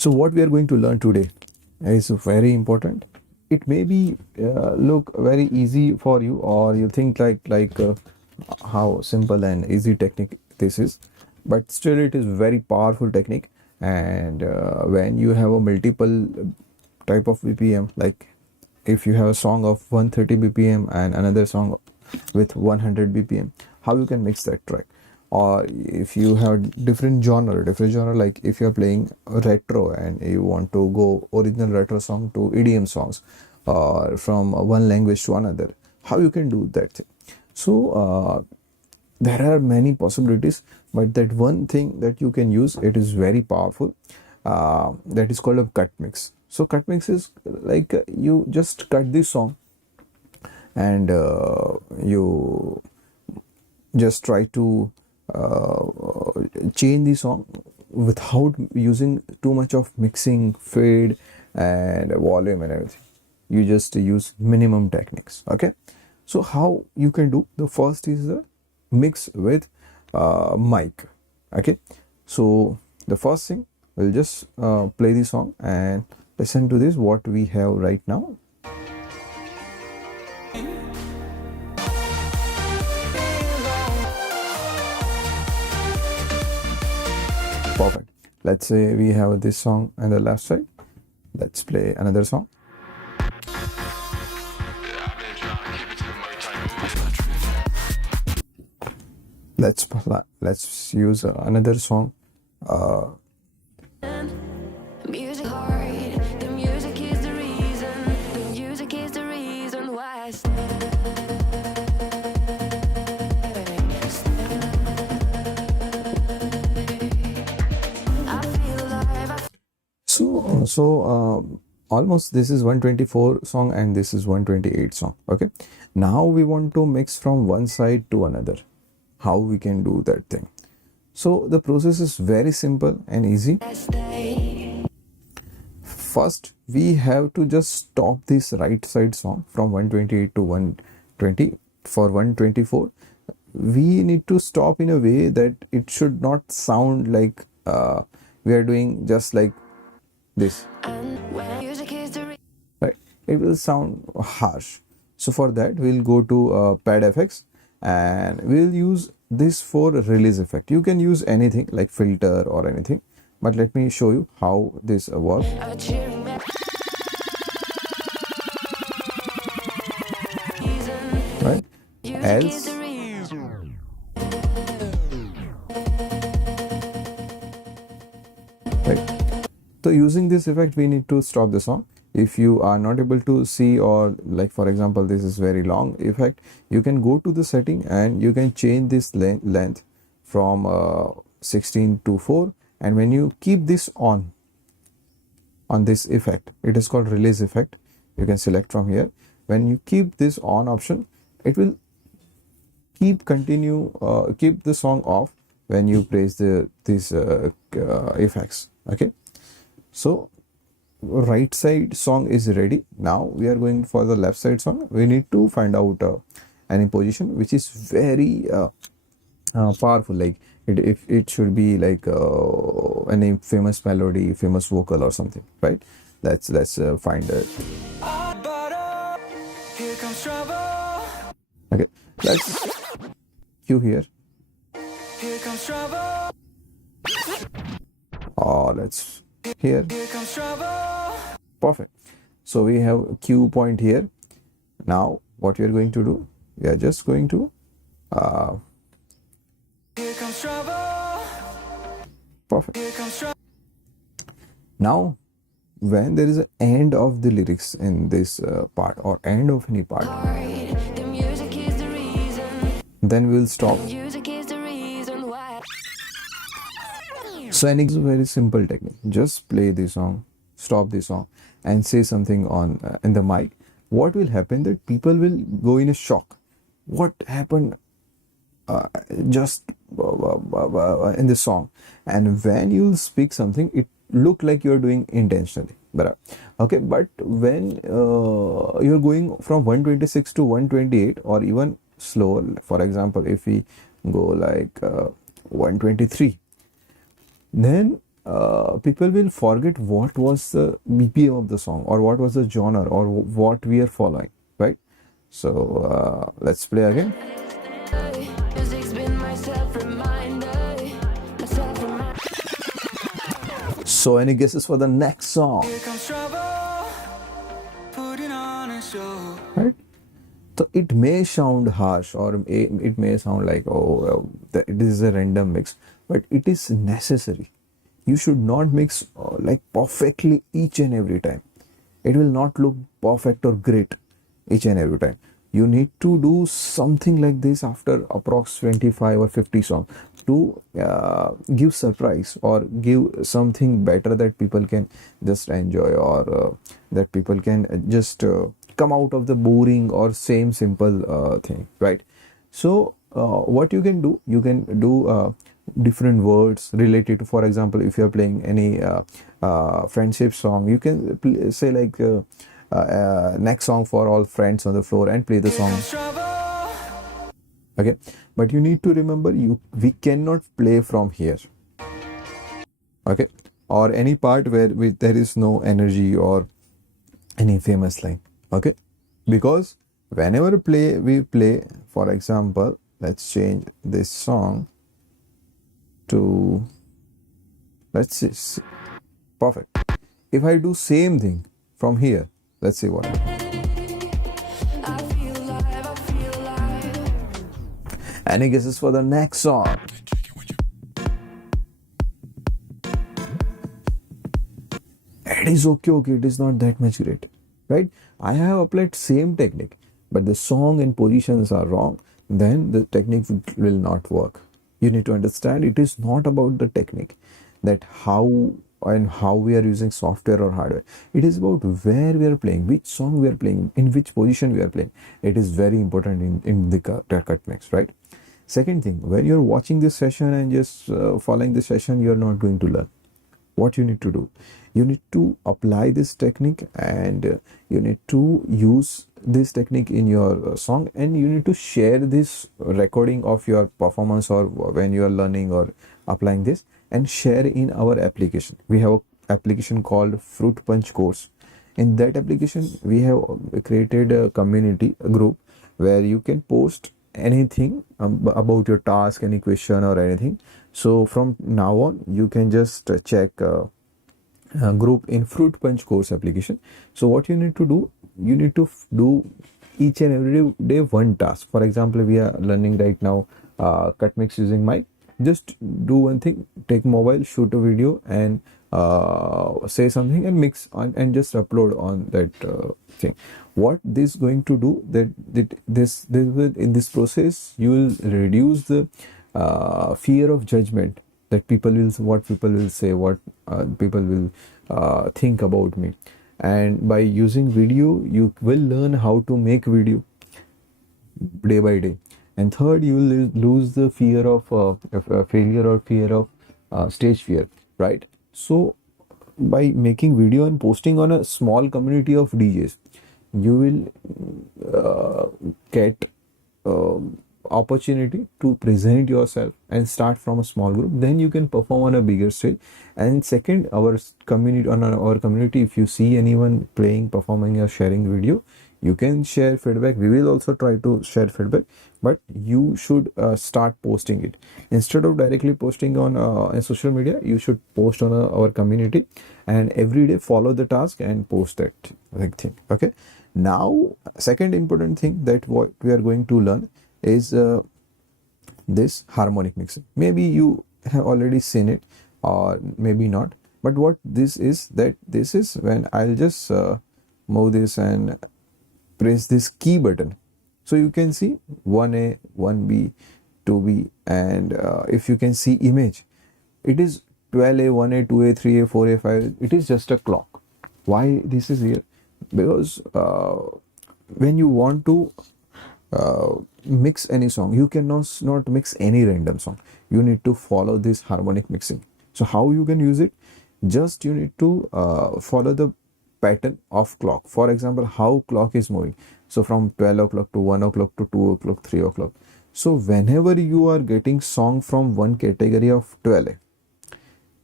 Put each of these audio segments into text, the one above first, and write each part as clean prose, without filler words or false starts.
So what we are going to learn today is very important. It may be look very easy for you, or you think like how simple and easy technique this is, but still it is very powerful technique. And when you have a multiple type of BPM, like if you have a song of 130 BPM and another song with 100 BPM, how you can mix that track? Or if you have different genre, like if you are playing retro and you want to go original retro song to EDM songs, or from one language to another, how you can do that thing? So there are many possibilities, but that one thing that you can use, it is very powerful, that is called a cut mix. So cut mix is like you just cut this song and you just try to change the song without using too much of mixing, fade and volume and everything. You just use minimum techniques. Okay, so how you can do? The first is the mix with mic. Okay, so the first thing, we'll just play the song and listen to this what we have right now. Perfect. Let's say we have this song on the left side. Let's play another song. Let's use another song. Music hard. The music is the reason. The music is the reason why I stay. I feel alive. So almost this is 124 song and this is 128 song. Okay, now we want to mix from one side to another. How we can do that thing? So the process is very simple and easy. First, we have to just stop this right side song from 128 to 120. For 124, we need to stop in a way that it should not sound like we are doing just like this, right? It will sound harsh. So for that, we'll go to pad effects and we'll use this for release effect. You can use anything like filter or anything, but let me show you how this works. Right? Else, right? So using this effect, we need to stop the song. If you are not able to see, or like for example this is very long effect, you can go to the setting and you can change this length from 16 to 4, and when you keep this on this effect, it is called release effect, you can select from here. When you keep this on option, it will keep the song off when you press these effects. Okay, so right side song is ready. Now we are going for the left side song. We need to find out any position which is very powerful, like if it should be like any famous melody, famous vocal or something, right? Let's find it. Okay, let's cue here. Or let's here. Perfect. So we have a cue point here. Now what we are going to do, we are just going to perfect. Now when there is an end of the lyrics in this part, or end of any part, then we will stop. So an very simple technique, just play the song, stop the song and say something on in the mic. What will happen, that people will go in a shock. What happened just in the song? And when you speak something, it look like you are doing intentionally. Okay, but when you're going from 126 to 128 or even slower, for example if we go like 123, then people will forget what was the BPM of the song, or what was the genre, or what we are following, right? So let's play again. Music's been my self-reminder. My self-reminder. So any guesses for the next song? Here comes trouble, putting on a show. Right? So it may sound harsh, or it may sound like, oh, it is a random mix, but it is necessary. You should not mix like perfectly each and every time. It will not look perfect or great each and every time. You need to do something like this after approx 25 or 50 songs to give surprise, or give something better that people can just enjoy, or that people can just come out of the boring or same simple thing, right? So what you can do different words related to, for example, if you are playing any friendship song, you can say like next song for all friends on the floor, and play the Here song. comes trouble. Okay, but you need to remember, we cannot play from here, okay, or any part where there is no energy or any famous line, okay, because whenever we play, for example, let's change this song to, let's see, perfect. If I do same thing from here, let's see what happens. I feel alive, I feel alive. Any guesses for the next song? It is okay, it is not that much great, right? I have applied same technique, but the song and positions are wrong, then the technique will not work. You need to understand, it is not about the technique, that how we are using software or hardware. It is about where we are playing, which song we are playing, in which position we are playing. It is very important in the cut mix, right? Second thing, when you're watching this session and just following this session, you're not going to learn. What you need to do, you need to apply this technique, and you need to use this technique in your song, and you need to share this recording of your performance, or when you are learning or applying this, and share in our application. We have an application called Fruit Punch Course. In that application, we have created a community, a group, where you can post anything about your task, any question or anything. So from now on, you can just check group in Fruit Punch Course application. So what you need to do, you need to do each and every day one task. For example, we are learning right now cut mix using mic. Just do one thing, take mobile, shoot a video, and say something, and mix on, and just upload on that thing. What this going to do, that this will, in this process, you will reduce the fear of judgment, that what people will say, what people will think about me. And by using video, you will learn how to make video day by day. And third, you will lose the fear of failure, or fear of stage fear, right? So by making video and posting on a small community of DJs, you will get opportunity to present yourself and start from a small group. Then you can perform on a bigger stage. And second, our community, if you see anyone playing, performing, or sharing video, you can share feedback. We will also try to share feedback, but you should start posting it instead of directly posting on social media. You should post on our community, and every day follow the task and post that thing. Okay, now second important thing that what we are going to learn is this harmonic mixing. Maybe you have already seen it, or maybe not, but what this is, that this is when I'll just move this and press this key button. So you can see 1A, 1B, 2B, and if you can see image, it is 12A, 1A, 2A, 3A, 4A, 5A. It is just a clock. Why this is here? Because when you want to mix any song, you cannot not mix any random song. You need to follow this harmonic mixing. So how you can use it? Just you need to follow the pattern of clock. For example, how clock is moving. So from 12 o'clock to 1 o'clock to 2 o'clock, 3 o'clock. So whenever you are getting song from one category of 12,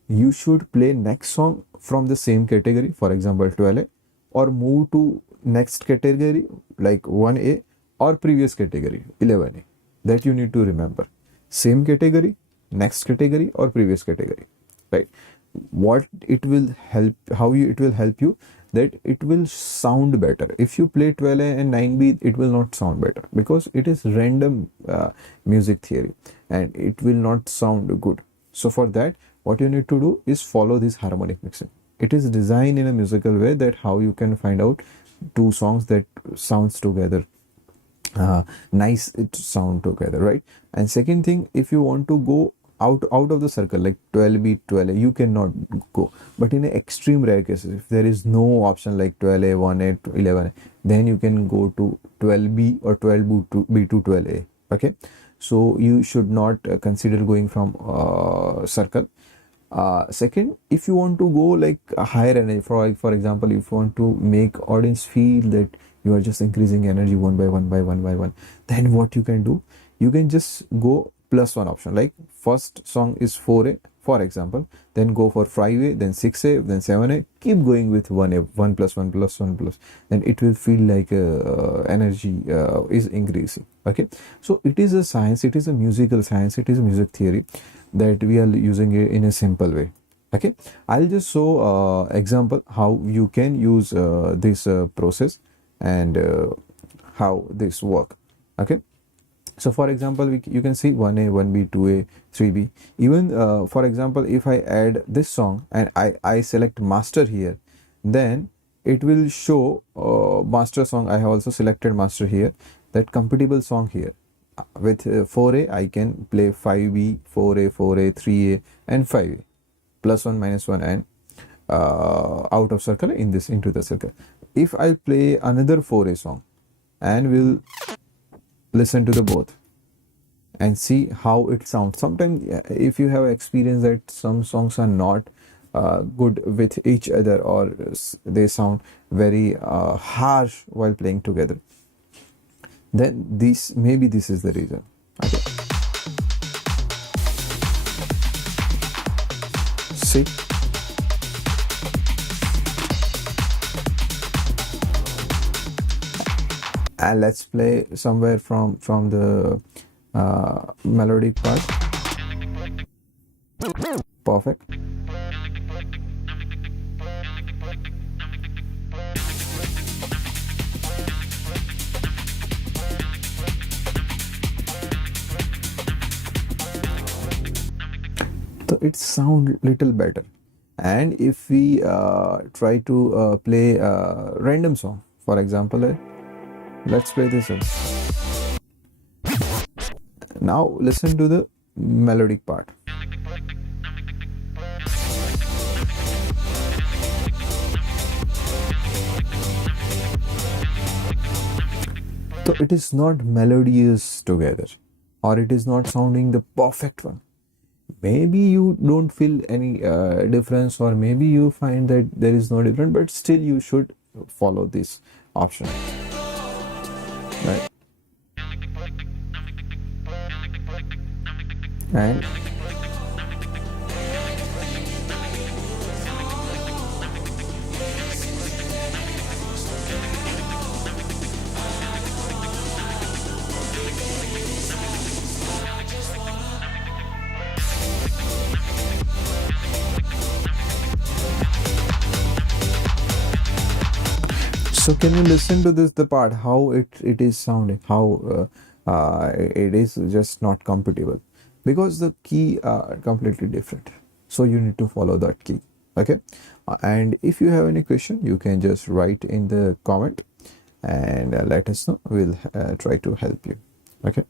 you should play next song from the same category, for example 12A, or move to next category like 1A, or previous category 11A. That you need to remember. Same category, next category, or previous category, right? What it will help, it will help you, that it will sound better. If you play 12A and 9B, it will not sound better because it is random music theory and it will not sound good. So for that, what you need to do is follow this harmonic mixing. It is designed in a musical way that how you can find out two songs that sounds together, nice it sound together, right? And second thing, if you want to go out of the circle like 12B, 12A, you cannot go. But in extreme rare cases, if there is no option like 12A, 1A, 11A, then you can go to 12B or 12B to 12A. Okay, so you should not consider going from circle. Second, if you want to go like a higher energy, for example, if you want to make audience feel that you are just increasing energy one by one, then what you can do, you can just go plus one option. Like first song is 4A, for example, then go for 5A, then 6A, then 7A, keep going with 1A, 1 plus 1 plus 1 plus, then it will feel like energy is increasing. Okay, so it is a science, it is a musical science, it is a music theory that we are using it in a simple way. Okay, I'll just show example how you can use this process and how this work. Okay, so for example, you can see 1A, 1B, 2A, 3B. Even for example, if I add this song and I select master here, then it will show master song. I have also selected master here, that compatible song here. With 4A, I can play 5B, 4A, 4A, 3A, and 5A, plus 1, minus 1, and out of circle into the circle. If I play another 4A song, and we'll listen to the both and see how it sounds. Sometimes if you have experienced that some songs are not good with each other, or they sound very harsh while playing together, then maybe this is the reason. Okay. See, and let's play somewhere from the melodic part. Perfect. So it sound little better. And if we try to play a random song, for example, let's play this one. Now listen to the melodic part. So it is not melodious together, or it is not sounding the perfect one. Maybe you don't feel any difference, or maybe you find that there is no difference, but still you should follow this option, right? And so can you listen to the part, how it is sounding, how it is just not compatible, because the key are completely different. So you need to follow that key. Okay, and if you have any question, you can just write in the comment and let us know. We'll try to help you. Okay.